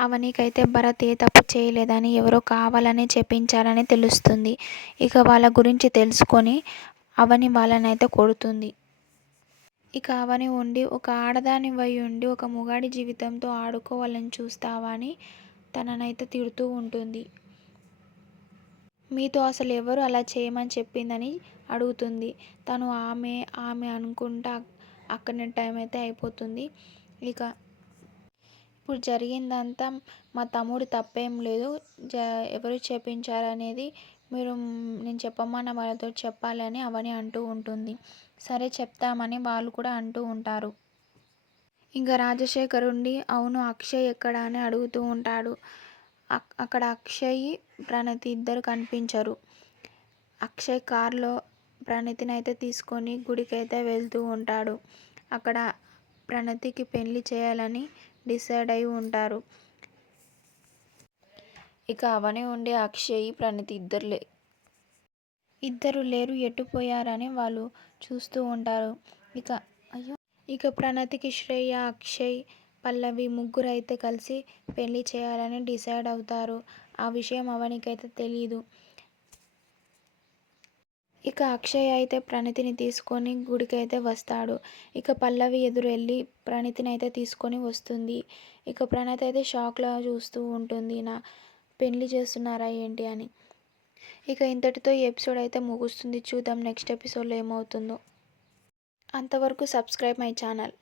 అవనికైతే భరత్ ఏ తప్పు చేయలేదని ఎవరో కావాలని చెప్పించారని తెలుస్తుంది. ఇక వాళ్ళ గురించి తెలుసుకొని అవని వాళ్ళనైతే కొడుతుంది. ఇక అవని ఉండి ఒక ఆడదానివై ఉండి ఒక మొగాడి జీవితంతో ఆడుకోవాలని చూస్తావా అని తననైతే తిడుతూ ఉంటుంది. మీతో అసలు ఎవరు అలా చేయమని చెప్పిందని అడుగుతుంది. తను ఆమె ఆమె అనుకుంటా అక్కడనే టైం అయితే అయిపోతుంది. ఇక ఇప్పుడు జరిగిందంతా మా తమ్ముడు తప్పేం లేదు. ఎవరు చేపించారనేది మీరు నేను చెప్పమన్న వాళ్ళతో చెప్పాలని అవని అంటూ ఉంటుంది. సరే చెప్తామని వాళ్ళు కూడా అంటూ ఉంటారు. ఇంకా రాజశేఖర్ ఉండి అవును అక్షయ్ ఎక్కడా అని అడుగుతూ ఉంటాడు. అక్కడ అక్షయ్ ప్రణతి ఇద్దరు కనిపించరు. అక్షయ్ కారులో ప్రణతిని అయితే తీసుకొని గుడికైతే వెళ్తూ ఉంటాడు. అక్కడ ప్రణతికి పెళ్లి చేయాలని డిసైడ్ అయి ఉంటారు. ఇక అవని ఉండి అక్షయ్ ప్రణతి ఇద్దరు లేరు ఎటు పోయారని వాళ్ళు చూస్తూ ఉంటారు. ఇక ప్రణతికి శ్రేయ, అక్షయ్, పల్లవి ముగ్గురైతే కలిసి పెళ్లి చేయాలని డిసైడ్ అవుతారు. ఆ విషయం అవనికైతే తెలీదు. ఇక అక్షయ్ అయితే ప్రణతిని తీసుకొని గుడికైతే వస్తాడు. ఇక పల్లవి ఎదురెళ్ళి ప్రణతిని అయితే తీసుకొని వస్తుంది. ఇక ప్రణతి అయితే షాక్లో చూస్తూ ఉంటుంది. నా పెళ్లి చేస్తున్నారా ఏంటి అని. ఇక ఇంతటితో ఈ ఎపిసోడ్ అయితే ముగుస్తుంది. చూద్దాం నెక్స్ట్ ఎపిసోడ్లో ఏమవుతుందో. అంతవరకు సబ్స్క్రైబ్ మై ఛానల్.